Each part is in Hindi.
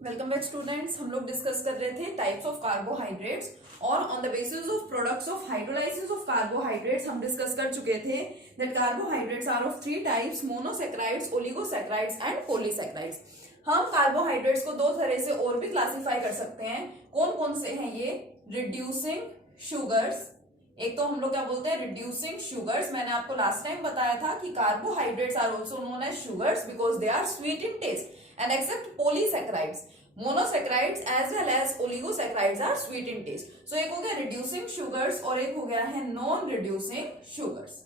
Welcome back students. हम लोग डिस्कस कर रहे थे टाइप्स ऑफ कार्बोहाइड्रेट्स और on the basis of products of hydrolysis of carbohydrates हम डिस्कस कर चुके थे that carbohydrates are of 3 types, monosaccharides, oligosaccharides and polysaccharides. हम कार्बोहाइड्रेट्स को दो तरह से और भी क्लासिफाई कर सकते हैं। कौन कौन से हैं ये? रिड्यूसिंग शुगर्स, एक तो हम लोग क्या बोलते हैं रिड्यूसिंग शुगर्स। मैंने आपको लास्ट टाइम बताया था कि carbohydrates are also known as sugars because they are sweet in taste and except polysaccharides, monosaccharides as well as oligosaccharides are sweet in taste. So एक हो गया reducing sugars और एक हो गया है non reducing sugars.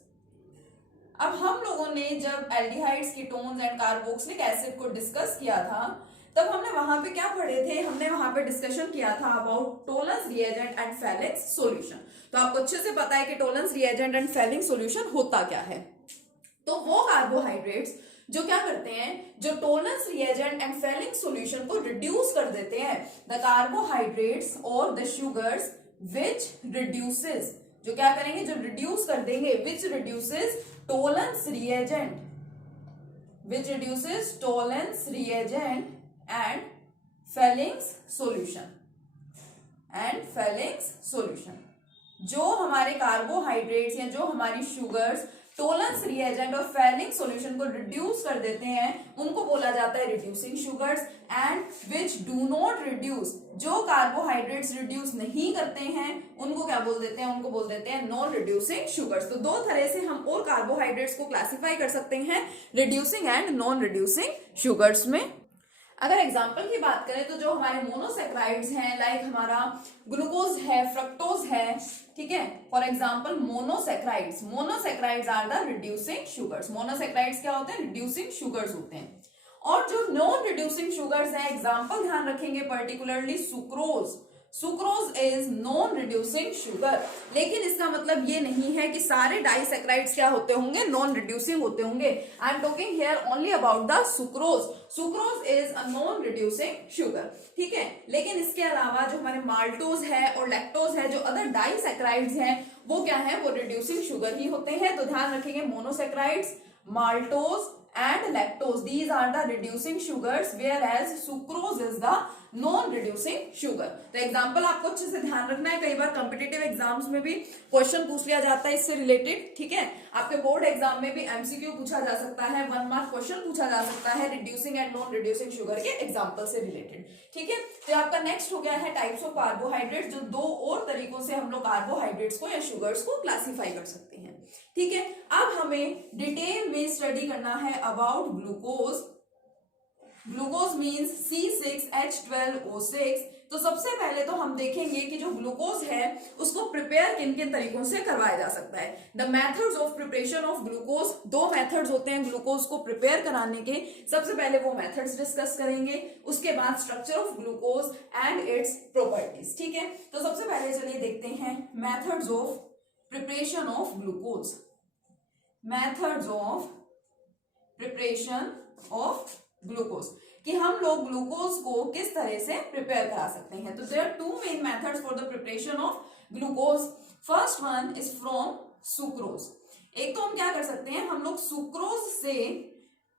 अब हम लोगों ने जब aldehydes, ketones and carboxylic acid को डिस्कस किया था तब हमने वहां पे क्या पढ़े थे? हमने वहां पे डिस्कशन किया था about Tollens reagent and Fehling's solution. तो आपको अच्छे से पता है कि Tollens reagent and Fehling's solution होता क्या है। तो वो कार्बोहाइड्रेट्स जो क्या करते हैं, जो Tollens reagent and Fehling solution को रिड्यूस कर देते हैं, द कार्बोहाइड्रेट्स और द शुगर्स विच रिड्यूसेस, जो क्या करेंगे, जो रिड्यूस कर देंगे, which reduces Tollens reagent, which reduces Tollens reagent and Fehling's solution, and Fehling's solution. जो हमारे कार्बोहाइड्रेट्स या जो हमारी शुगर्स टोलेंस रिएजेंट और फेलिंग सॉल्यूशन को रिड्यूस कर देते हैं उनको बोला जाता है reducing sugars. And which do not reduce, जो कार्बोहाइड्रेट्स रिड्यूस नहीं करते हैं उनको क्या बोल देते हैं? उनको बोल देते हैं नॉन रिड्यूसिंग शुगर्स। तो दो तरह से हम और कार्बोहाइड्रेट्स को क्लासिफाई कर सकते हैं, reducing and non reducing sugars में। अगर एग्जाम्पल की बात करें तो जो हमारे मोनोसैकेराइड्स हैं, लाइक हमारा ग्लूकोज है, फ्रक्टोज है, ठीक है, for example monosaccharides, monosaccharides are the reducing sugars. Monosaccharides क्या होते हैं? रिड्यूसिंग शुगर्स होते हैं। और जो नॉन रिड्यूसिंग शुगर्स हैं, एग्जाम्पल ध्यान रखेंगे particularly sucrose, sucrose is non reducing sugar. लेकिन इसका मतलब ये नहीं है कि सारे डाइसैकेराइड्स क्या होते होंगे? नॉन रिड्यूसिंग होते होंगे। I am talking here only about the sucrose. Sucrose is a non reducing sugar, ठीक है। लेकिन इसके अलावा जो हमारे माल्टोज है और लैक्टोज है, जो अदर डाइसैकेराइड्स हैं, वो क्या है? वो रिड्यूसिंग शुगर ही होते हैं। तो ध्यान रखेंगे monosaccharides, maltose and lactose, these are the reducing sugars whereas sucrose is the non reducing sugar. तो एग्जाम्पल आपको अच्छे से ध्यान रखना है, कई बार कॉम्पिटिटिव एग्जाम्स में भी क्वेश्चन पूछ लिया जाता है इससे रिलेटेड, ठीक है। आपके बोर्ड एग्जाम में भी एमसीक्यू पूछा जा सकता है, 1 मार्क क्वेश्चन पूछा जा सकता है reducing and non reducing sugar के एग्जाम्पल से रिलेटेड, ठीक है। तो आपका नेक्स्ट हो गया है टाइप्स ऑफ कार्बोहाइड्रेट्स, जो दो और तरीकों से हम लोग कार्बोहाइड्रेट्स को या शुगर्स को क्लासिफाई कर सकते हैं, ठीक है। अब हमें डिटेल में स्टडी करना है about glucose. Glucose means C6H12O6। तो सबसे पहले तो हम देखेंगे कि जो ग्लूकोज है उसको प्रिपेयर किन किन तरीकों से करवाया जा सकता है। The methods of preparation of glucose, दो मेथड्स होते हैं ग्लूकोज को प्रिपेयर कराने के। सबसे पहले वो मेथड्स डिस्कस करेंगे, उसके बाद structure of glucose and its properties, ठीक है। तो सबसे पहले चलिए देखते हैं methods of preparation of glucose, methods of preparation of glucose, कि हम लोग ग्लूकोज को किस तरह से प्रिपेयर करा सकते हैं। तो there are 2 main methods for the preparation of glucose. First one is from sucrose. एक तो हम क्या कर सकते हैं, हम लोग सुक्रोज से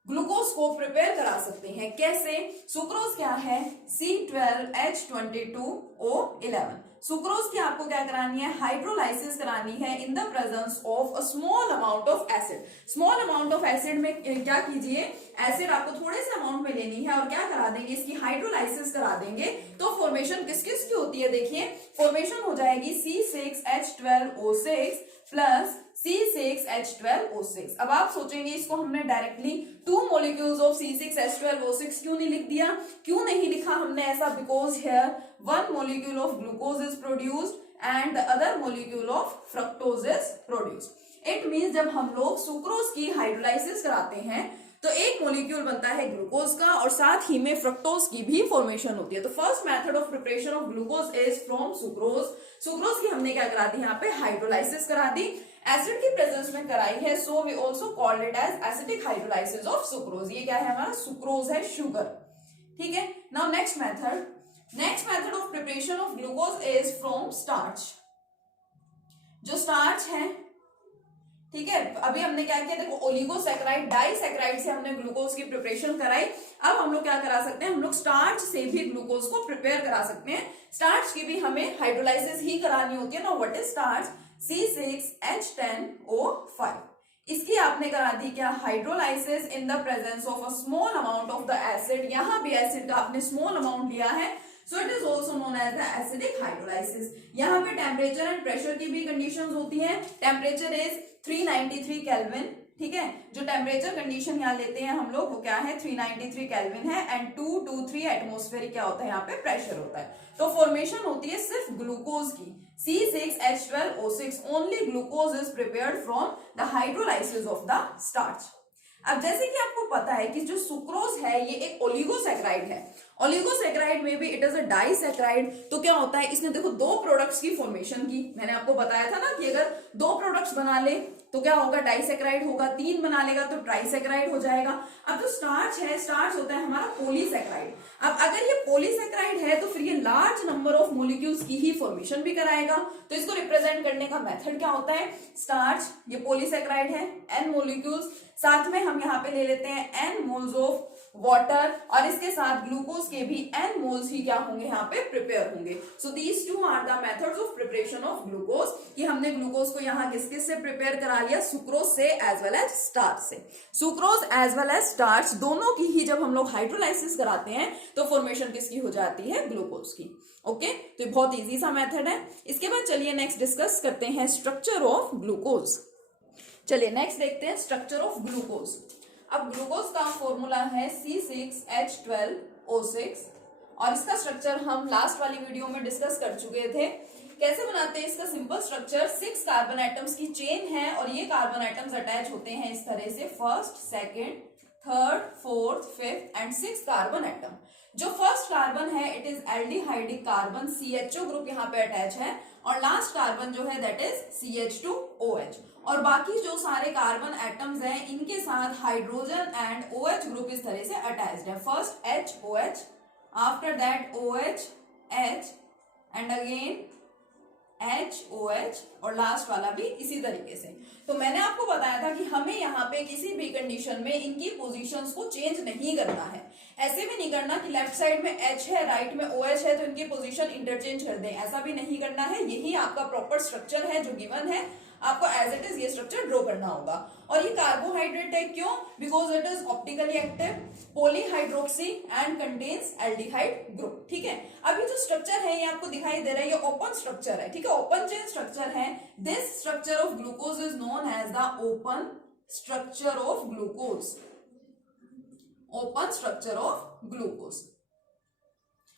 ग्लूकोज को प्रिपेयर करा सकते हैं। कैसे? सुक्रोज क्या है? C12H22O11। सुक्रोज की आपको क्या करानी है? हाइड्रोलाइसिस करानी है इन the presence of a small amount of acid. Small amount of acid में क्या कीजिए, एसिड आपको थोड़े से अमाउंट में लेनी है और क्या करा देंगे, इसकी हाइड्रोलाइसिस करा देंगे। तो फॉर्मेशन किस किस की होती है? देखिए फॉर्मेशन हो जाएगी C6H12O6 प्लस C6H12O6। अब आप सोचेंगे इसको हमने डायरेक्टली 2 molecules ऑफ C6H12O6 क्यों नहीं लिख दिया? क्यों नहीं लिखा हमने ऐसा? Because here 1 molecule of glucose is produced and the other molecule of fructose is produced. It means जब हम लोग सुक्रोज की हाइड्रोलाइसिस कराते हैं तो एक मोलिक्यूल बनता है ग्लूकोज का और साथ ही में फ्रक्टोज की भी फॉर्मेशन होती है। तो first method of preparation of glucose is from sucrose. Sucrose की हमने क्या करा दी? यहाँ पे हाइड्रोलाइसिस करा दी, एसिड की प्रेजेंस में कराई है। So we also called it as acidic hydrolysis of sucrose. ये क्या है? हमारा सुक्रोज है, शुगर, ठीक है। Now next method of preparation of glucose is from starch. जो स्टार्च है ठीक है, अभी हमने क्या किया, देखो ओलिगोसैकेराइड डाइसैकेराइड से हमने ग्लूकोज की प्रिपरेशन कराई। अब हम लोग क्या करा सकते हैं, हम लोग स्टार्च से भी ग्लूकोज को प्रिपेयर करा सकते हैं। स्टार्च की भी हमें हाइड्रोलाइसिस ही करानी होती है ना। What is starch? C6H10O5। इसकी आपने करा दी क्या, hydrolysis in the presence of a small amount of the acid. यहां भी एसिड का आपने स्मॉल अमाउंट लिया है, so it is also known as the acidic hydrolysis. यहाँ पे टेम्परेचर एंड प्रेशर की भी कंडीशंस होती हैं। टेम्परेचर इज 393 केल्विन, ठीक है। जो टेम्परेचर कंडीशन यहाँ लेते हैं हम लोग वो क्या है, 393 केल्विन है, एंड 223 एटमोस्फेरिक क्या होता है, यहाँ पे प्रेशर होता है। तो फॉर्मेशन होती है सिर्फ ग्लूकोज की, C6H12O6। Only glucose is prepared from the hydrolysis of the starch. अब जैसे कि आपको पता है कि जो सुक्रोज है ये एक ओलिगोसैकेराइड है। ओलिगोसैकेराइड में भी इट इज अ डाइसैकेराइड। तो क्या होता है, इसने देखो दो प्रोडक्ट्स की फॉर्मेशन की। मैंने आपको बताया था ना कि अगर दो प्रोडक्ट्स बना ले तो क्या होगा, डाइसैकेराइड होगा। तीन बना लेगा तो ट्राइसैकेराइड हो जाएगा। अब जो स्टार्च है, स्टार्च होता है हमारा पॉलीसैकेराइड। अब अगर ये पॉलीसैकेराइड है तो फिर ये लार्ज नंबर ऑफ मॉलिक्यूल्स की ही फॉर्मेशन भी कराएगा। तो इसको रिप्रेजेंट करने का मेथड क्या होता है, स्टार्च ये पॉलीसैकेराइड है, n मॉलिक्यूल्स, साथ में हम यहाँ पे ले लेते हैं n मोल्स ऑफ वाटर, और इसके साथ ग्लूकोज के भी n मोल्स ही क्या होंगे, यहाँ पे प्रिपेयर होंगे। So these two are the methods of preparation of glucose, कि हमने ग्लूकोज को यहाँ किस किस से प्रिपेयर करा लिया, सुक्रोज से एज वेल एज स्टार्च से। Sucrose as well as starch दोनों की ही जब हम लोग हाइड्रोलाइसिस कराते हैं तो फॉर्मेशन किसकी हो जाती है, ग्लूकोज की। ओके, तो ये बहुत इजी सा मेथड है। इसके बाद चलिए नेक्स्ट डिस्कस करते हैं स्ट्रक्चर ऑफ ग्लूकोज। चलिए नेक्स्ट देखते हैं स्ट्रक्चर ऑफ ग्लूकोज। अब ग्लूकोज का फॉर्मूला है C6H12O6, और इसका स्ट्रक्चर हम लास्ट वाली वीडियो में डिस्कस कर चुके थे। कैसे बनाते हैं इसका सिंपल स्ट्रक्चर, 6 कार्बन एटम्स की चेन है, और ये कार्बन एटम्स अटैच होते हैं इस तरह से, first, second, third, fourth, fifth and 6 carbon atom. जो फर्स्ट कार्बन है it is aldehydic carbon, CHO group यहाँ पे अटैच है, और लास्ट कार्बन जो है दैट इज CH2OH। और बाकी जो सारे कार्बन एटम्स हैं इनके साथ हाइड्रोजन एंड OH ग्रुप इस तरह से अटैच्ड है। First HOH, after that OH, H and again HOH, और लास्ट वाला भी इसी तरीके से। तो मैंने आपको बताया था कि हमें यहाँ पे किसी भी कंडीशन में इनकी पोजीशंस को चेंज नहीं करना है। ऐसे भी नहीं करना कि लेफ्ट साइड में H है, राइट में OH है, तो इनकी पोजीशन इंटरचेंज कर दें, ऐसा भी नहीं करना है। यही आपका प्रॉपर स्ट्रक्चर है जो गिवन है, आपको एज इट इज ये स्ट्रक्चर ड्रॉ करना होगा। और ये कार्बोहाइड्रेट है, क्यों? Because it is optically active, polyhydroxy and contains aldehyde group. ठीक है, अभी जो स्ट्रक्चर है ये आपको दिखाई दे रहा है, ये ओपन स्ट्रक्चर है, ठीक है, ओपन चेन स्ट्रक्चर है। This structure of glucose is known as the open structure of glucose, open structure of glucose.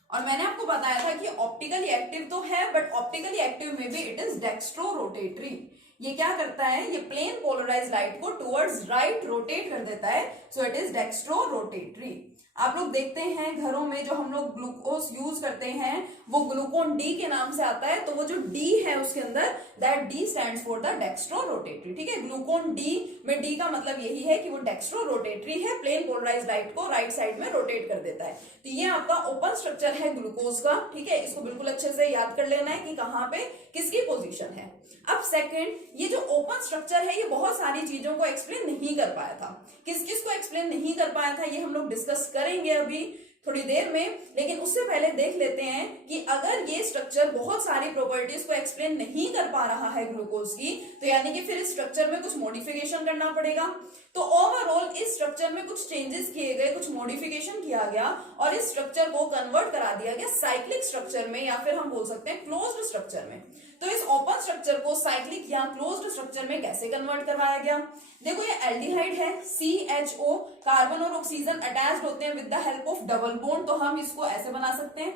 और मैंने आपको बताया था कि ऑप्टिकली एक्टिव तो है, बट ऑप्टिकली एक्टिव में भी इट इज डेक्स्ट्रो रोटेटरी। ये क्या करता है, ये प्लेन पोलराइज लाइट को टुवर्ड्स राइट रोटेट कर देता है, so it is dextro rotatory. आप लोग देखते हैं घरों में जो हम लोग ग्लूकोज यूज करते हैं वो ग्लूकोन डी के नाम से आता है, तो वो जो डी है उसके अंदर that D stands for the dextro rotatory. ठीक है, ग्लूकोन डी में डी का मतलब यही है कि वो डेक्स्ट्रो रोटेटरी है, प्लेन पोलराइज लाइट को राइट साइड में रोटेट कर देता है। तो ये आपका ओपन स्ट्रक्चर है ग्लूकोज का। ठीक है, इसको बिल्कुल अच्छे से याद कर लेना है कि कहाँ पे किसकी पोजीशन है। अब सेकंड, ये जो ओपन स्ट्रक्चर है ये बहुत सारी चीजों को एक्सप्लेन नहीं कर पाया था। किस किस को एक्सप्लेन नहीं कर पाया था ये हम लोग डिस्कस करेंगे अभी थोड़ी देर में, लेकिन उससे पहले देख लेते हैं कि अगर ये स्ट्रक्चर बहुत सारी प्रॉपर्टीज को एक्सप्लेन नहीं कर पा रहा है ग्लूकोज की, तो यानी कि फिर इस स्ट्रक्चर में कुछ मॉडिफिकेशन करना पड़ेगा। तो ओवरऑल इस स्ट्रक्चर में कुछ चेंजेस किए गए, कुछ मॉडिफिकेशन किया गया और इस स्ट्रक्चर को कन्वर्ट करा दिया गया साइक्लिक स्ट्रक्चर में, या फिर हम बोल सकते हैं क्लोज्ड स्ट्रक्चर में। तो इस ओपन स्ट्रक्चर को साइक्लिक या क्लोज्ड स्ट्रक्चर में कैसे कन्वर्ट करवाया गया? देखो ये एल्डिहाइड है, CHO, कार्बन और ऑक्सीजन अटैच्ड होते हैं with the help of double bond, तो हम इसको ऐसे बना सकते हैं,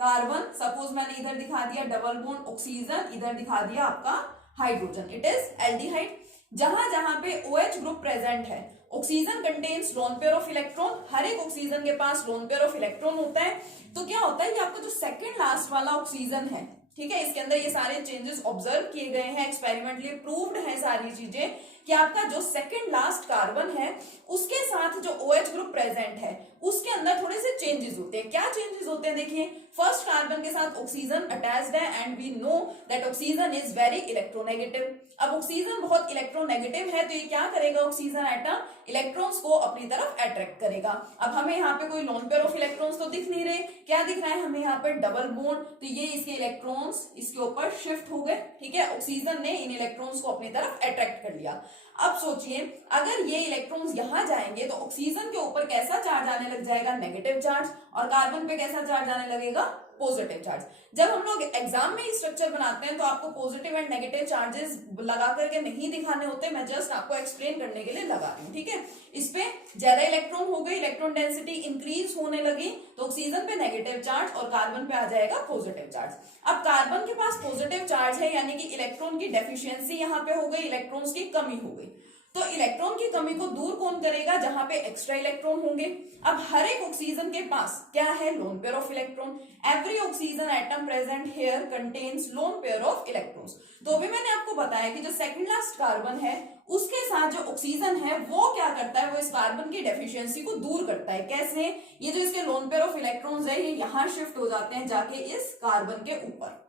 कार्बन, सपोज मैंने इधर दिखा दिया डबल बॉन्ड ऑक्सीजन, इधर दिखा दिया आपका हाइड्रोजन, इट इज एल्डिहाइड। जहां जहां पे OH ग्रुप प्रेजेंट है, oxygen contains lone pair of electron, हर एक ऑक्सीजन के पास लोन पेयर ऑफ इलेक्ट्रॉन होता है। तो क्या होता है, ये आपका जो सेकंड लास्ट वाला ऑक्सीजन है, ठीक है, इसके अंदर ये सारे चेंजेस ऑब्जर्व किए गए हैं, एक्सपेरिमेंटली प्रूव्ड है सारी चीजें, कि आपका जो सेकंड लास्ट कार्बन है उसके साथ जो OH ग्रुप प्रेजेंट है उसके अंदर थोड़े से चेंजेस होते हैं। क्या चेंजेस होते हैं देखिए, फर्स्ट कार्बन के साथ ऑक्सीजन अटैच्ड है and we know that oxygen is very electronegative. अब ऑक्सीजन बहुत इलेक्ट्रोनेगेटिव है तो ये क्या करेगा, ऑक्सीजन एटम इलेक्ट्रॉन्स को अपनी तरफ अट्रैक्ट करेगा। अब हमें यहाँ पे कोई लोन पेयर ऑफ इलेक्ट्रॉन्स तो दिख नहीं रहे, क्या दिख रहा है हमें यहाँ पे डबल बॉन्ड, तो ये इसके इलेक्ट्रॉन्स इसके ऊपर शिफ्ट हो गए, ठीक है, ऑक्सीजन ने इन इलेक्ट्रॉन्स को अपनी तरफ अट्रैक्ट कर लिया। अब सोचिए अगर ये इलेक्ट्रॉन्स यहां जाएंगे तो ऑक्सीजन के ऊपर कैसा चार्ज आने लग जाएगा, नेगेटिव चार्ज, और कार्बन पे कैसा चार्ज आने लगेगा, पॉजिटिव चार्ज। जब हम लोग एग्जाम में स्ट्रक्चर बनाते हैं तो आपको पॉजिटिव एंड नेगेटिव चार्जेस लगा करके नहीं दिखाने होते, मैं जस्ट आपको एक्सप्लेन करने के लिए लगा रही हूँ, ठीक है। इस पे ज्यादा इलेक्ट्रॉन हो गए, इलेक्ट्रॉन डेंसिटी इंक्रीज होने लगी तो ऑक्सीजन पे नेगेटिव चार्ज और कार्बन पे आ जाएगा पॉजिटिव चार्ज। अब कार्बन के पास पॉजिटिव चार्ज है यानी कि इलेक्ट्रॉन की डेफिशिएंसी यहाँ पे हो गई, इलेक्ट्रॉन्स की कमी हो गई। तो इलेक्ट्रॉन की कमी को दूर कौन करेगा, जहां पे एक्स्ट्रा इलेक्ट्रॉन होंगे। अब हर एक ऑक्सीजन के पास क्या है, loan pair of electron. Every oxygen atom present here contains lone pair of electrons. तो अभी मैंने आपको बताया कि जो सेकंड लास्ट कार्बन है उसके साथ जो ऑक्सीजन है वो क्या करता है, वो इस कार्बन की डेफिशिएंसी को दूर करता है। कैसे, ये जो इसके लोन पेयर ऑफ इलेक्ट्रॉन्स है ये यहां शिफ्ट हो जाते हैं जाके इस कार्बन के ऊपर,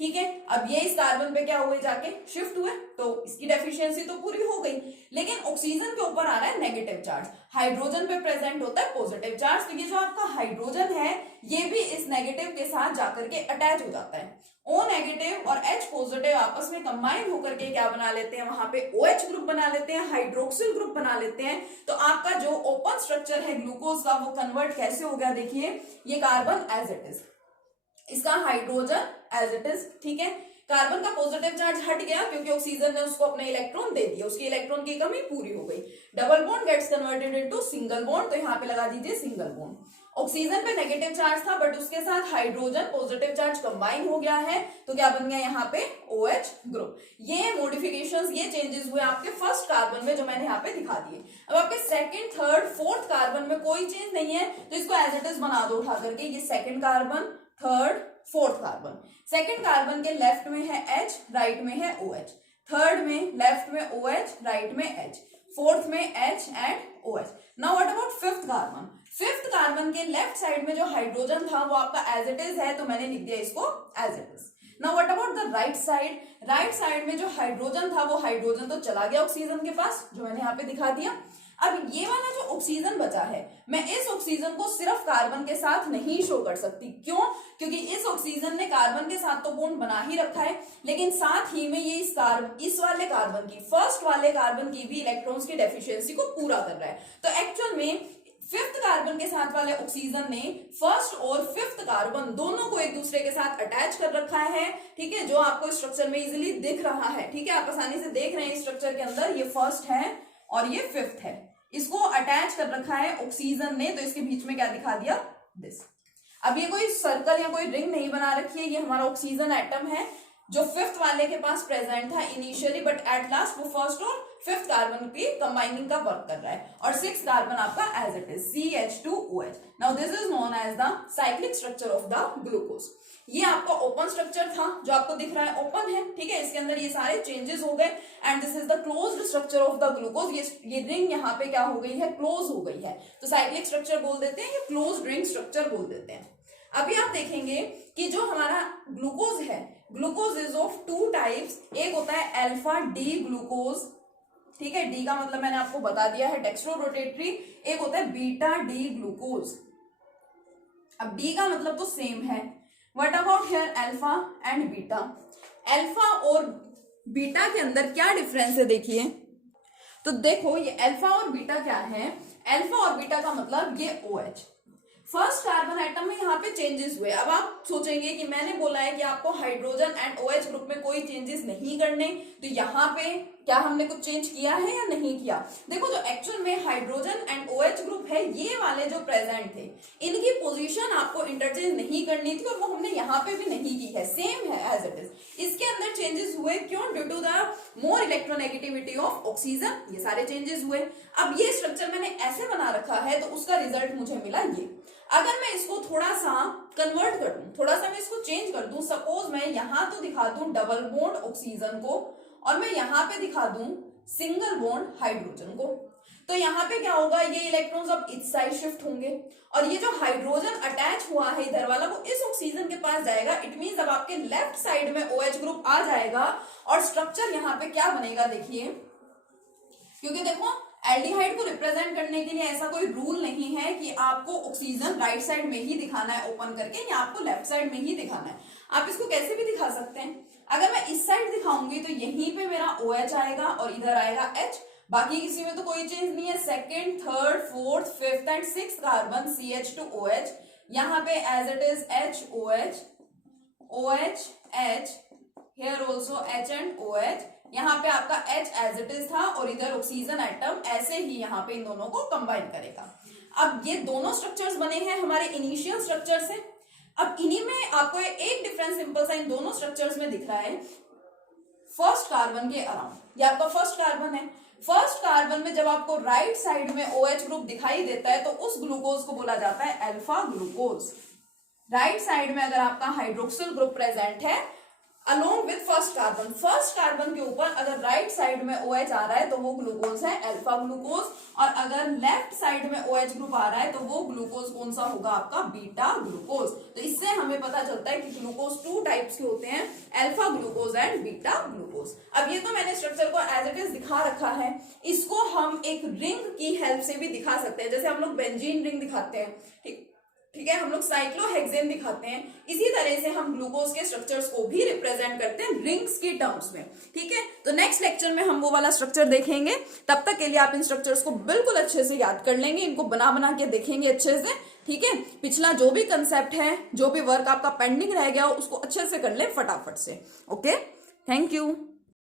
ठीक है। अब ये इस कार्बन पे क्या हुए, जाके शिफ्ट हुए, तो इसकी डेफिशिएंसी तो पूरी हो गई। लेकिन ऑक्सीजन के ऊपर आ रहा है नेगेटिव चार्ज, हाइड्रोजन पे प्रेजेंट होता है पॉजिटिव चार्ज, तो ये जो आपका हाइड्रोजन है ये भी इस नेगेटिव के साथ जाकर के अटैच हो जाता है। O नेगेटिव और H पॉजिटिव आपस में कंबाइन होकर के क्या बना लेते हैं, वहां पे OH ग्रुप बना लेते हैं, हाइड्रोक्सिल ग्रुप बना लेते हैं। तो आपका जो ओपन स्ट्रक्चर है ग्लूकोज का वो कन्वर्ट कैसे हो गया, देखिए ये कार्बन एज इट इज, इसका हाइड्रोजन एज इट इज, ठीक है। कार्बन का पॉजिटिव चार्ज हट गया क्योंकि ऑक्सीजन ने उसको अपने इलेक्ट्रॉन दे दिया, उसकी इलेक्ट्रॉन की कमी पूरी हो गई। Double bond gets converted into single bond, तो यहाँ पे लगा दीजिए सिंगल बॉन्ड। ऑक्सीजन पे नेगेटिव चार्ज था बट उसके साथ हाइड्रोजन पॉजिटिव चार्ज कंबाइन हो गया है, तो क्या बन गया यहाँ पे OH ग्रुप। ये मॉडिफिकेशंस, ये चेंजेस हुए आपके फर्स्ट कार्बन में जो मैंने यहाँ पे दिखा दिए। अब आपके सेकंड, थर्ड, फोर्थ कार्बन में कोई चेंज नहीं है तो इसको एज इट इज बना दो उठा करके, ये second carbon, third, fourth carbon. Second carbon के लेफ्ट में है H, राइट में है OH। थर्ड में लेफ्ट में OH, राइट में H। फोर्थ में H and OH। Now what about fifth carbon. Fifth carbon के लेफ्ट साइड में जो हाइड्रोजन था वो आपका एज इट इज है, तो मैंने लिख दिया इसको as it is. Now what about the right side. Right side में जो हाइड्रोजन था वो हाइड्रोजन तो चला गया ऑक्सीजन के पास, जो मैंने यहाँ पे दिखा दिया। अब ये वाला जो ऑक्सीजन बचा है, मैं इस ऑक्सीजन को सिर्फ कार्बन के साथ नहीं शो कर सकती। क्यों? क्योंकि इस ऑक्सीजन ने कार्बन के साथ तो बॉन्ड बना ही रखा है, लेकिन साथ ही में ये इस वाले कार्बन की, फर्स्ट वाले कार्बन की भी इलेक्ट्रॉन्स की डेफिशिएंसी को पूरा कर रहा है। तो एक्चुअल में फिफ्थ कार्बन के साथ वाले ऑक्सीजन ने फर्स्ट और फिफ्थ कार्बन दोनों को एक दूसरे के साथ अटैच कर रखा है, ठीक है, जो आपको स्ट्रक्चर में इजिली दिख रहा है, ठीक है, आप आसानी से देख रहे हैं स्ट्रक्चर के अंदर, ये फर्स्ट है और ये फिफ्थ है, इसको अटैच कर रखा है ऑक्सीजन ने, तो इसके बीच में क्या दिखा दिया, दिस। अब ये कोई सर्कल या कोई रिंग नहीं बना रखी है, ये हमारा ऑक्सीजन एटम है जो फिफ्थ वाले के पास प्रेजेंट था इनिशियली, बट एट लास्ट वो फर्स्ट और फिफ्थ कार्बन की कंबाइनिंग का वर्क कर रहा है, और सिक्स कार्बन आपका as it is CH2OH। Now this is known as the cyclic structure of the glucose. ये आपका ओपन स्ट्रक्चर था जो आपको दिख रहा है, ओपन है, ठीक है, इसके अंदर ये सारे चेंजेस हो गए and this is the closed structure of the glucose. ये रिंग यहाँ पे क्या हो गई है, क्लोज हो गई है, तो साइक्लिक स्ट्रक्चर बोल देते हैं, ये क्लोज्ड रिंग स्ट्रक्चर बोल देते हैं। अभी आप देखेंगे कि जो हमारा ग्लूकोज है, glucose is of two types, एक होता है अल्फा डी ग्लूकोज, ठीक है, डी का मतलब मैंने आपको बता दिया है डेक्स्ट्रो रोटेटरी, एक होता है बीटा डी ग्लूकोज। अब डी का मतलब तो सेम है, what about here alpha and beta. Alpha और बीटा के अंदर क्या डिफरेंस है देखिए, तो देखो ये अल्फा और बीटा क्या है, अल्फा और बीटा का मतलब ये OH। फर्स्ट कार्बन एटम में यहाँ पे चेंजेस हुए। अब आप सोचेंगे कि मैंने बोला है कि आपको हाइड्रोजन एंड OH ग्रुप में कोई चेंजेस नहीं करने, तो यहाँ पे क्या हमने कुछ चेंज किया है या नहीं किया। देखो जो एक्चुअल में हाइड्रोजन एंड OH ग्रुप है, ये वाले जो प्रेजेंट थे, इनकी पोजीशन आपको इंटरचेंज नहीं करनी थी और वो हमने यहाँ पे भी नहीं की है, सेम है एज इट इज। इसके अंदर चेंजेस हुए क्यों, due to the more electronegativity of oxygen, ये सारे चेंजेस हुए। अब ये स्ट्रक्चर मैंने ऐसे बना रखा है तो उसका रिजल्ट मुझे मिला ये। अगर मैं इसको थोड़ा सा कन्वर्ट कर दूं, थोड़ा सा मैं इसको चेंज कर दूं, सपोज मैं यहां तो दिखा दूं डबल बॉन्ड ऑक्सीजन को और मैं यहां पे दिखा दूं सिंगल बॉन्ड हाइड्रोजन को, तो यहाँ पे क्या होगा, ये इलेक्ट्रॉन्स अब इस साइड शिफ्ट होंगे और ये जो हाइड्रोजन अटैच हुआ है इधर वाला वो इस ऑक्सीजन के पास जाएगा। इट मींस अब आपके लेफ्ट साइड में OH ग्रुप आ जाएगा और स्ट्रक्चर यहाँ पे क्या बनेगा देखिए, क्योंकि देखो एल्डिहाइड को रिप्रेजेंट करने के लिए ऐसा कोई रूल नहीं है कि आपको ऑक्सीजन राइट साइड में ही दिखाना है ओपन करके या आपको लेफ्ट साइड में ही दिखाना है। आप इसको कैसे भी दिखा सकते हैं। अगर मैं इस साइड दिखाऊंगी तो यहीं पे मेरा OH आएगा और इधर आएगा H, बाकी किसी में तो कोई चेंज नहीं है। Second, third, fourth, fifth and sixth carbon CH2OH, यहाँ पे as it is HOH, OH, H, here also H and OH, यहाँ पे आपका H एज इट इज था और इधर ऑक्सीजन एटम ऐसे ही यहाँ पे इन दोनों को कंबाइन करेगा। अब ये दोनों स्ट्रक्चर्स बने हैं हमारे इनिशियल स्ट्रक्चर से। अब इन्हीं में आपको एक डिफरेंस सिंपल सा इन दोनों स्ट्रक्चर्स में दिख रहा है, फर्स्ट कार्बन के अराउंड। ये आपका फर्स्ट कार्बन है। फर्स्ट कार्बन में जब आपको राइट साइड में OH ग्रुप दिखाई देता है तो उस ग्लूकोज को बोला जाता है अल्फा ग्लूकोज। राइट साइड में अगर आपका हाइड्रोक्सिल ग्रुप प्रेजेंट है अलोंग विथ फर्स्ट कार्बन के ऊपर अगर राइट साइड में OH आ रहा है तो वो ग्लूकोज है अल्फा ग्लूकोज, और अगर लेफ्ट साइड में OH ग्रुप आ रहा है तो वो ग्लूकोज कौन सा होगा आपका बीटा ग्लूकोज। तो इससे हमें पता चलता है कि ग्लूकोज 2 टाइप्स के होते हैं, alpha glucose and beta glucose. अब ये तो मैंने स्ट्रक्चर को एज इट इज दिखा रखा है, इसको हम एक रिंग की हेल्प से भी दिखा सकते हैं। जैसे हम लोग बेंजीन रिंग दिखाते हैं, ठीक है, हम लोग साइक्लोहेक्सेन दिखाते हैं, इसी तरह से हम ग्लूकोज के स्ट्रक्चर्स को भी रिप्रेजेंट करते हैं रिंग्स की टर्म्स में। ठीक है, तो नेक्स्ट लेक्चर में हम वो वाला स्ट्रक्चर देखेंगे। तब तक के लिए आप इन स्ट्रक्चर्स को बिल्कुल अच्छे से याद कर लेंगे, इनको बना बना के देखेंगे अच्छे से। ठीक है, पिछला जो भी कंसेप्ट है, जो भी वर्क आपका पेंडिंग रह गया हो उसको अच्छे से कर ले फटाफट से। Okay, thank you.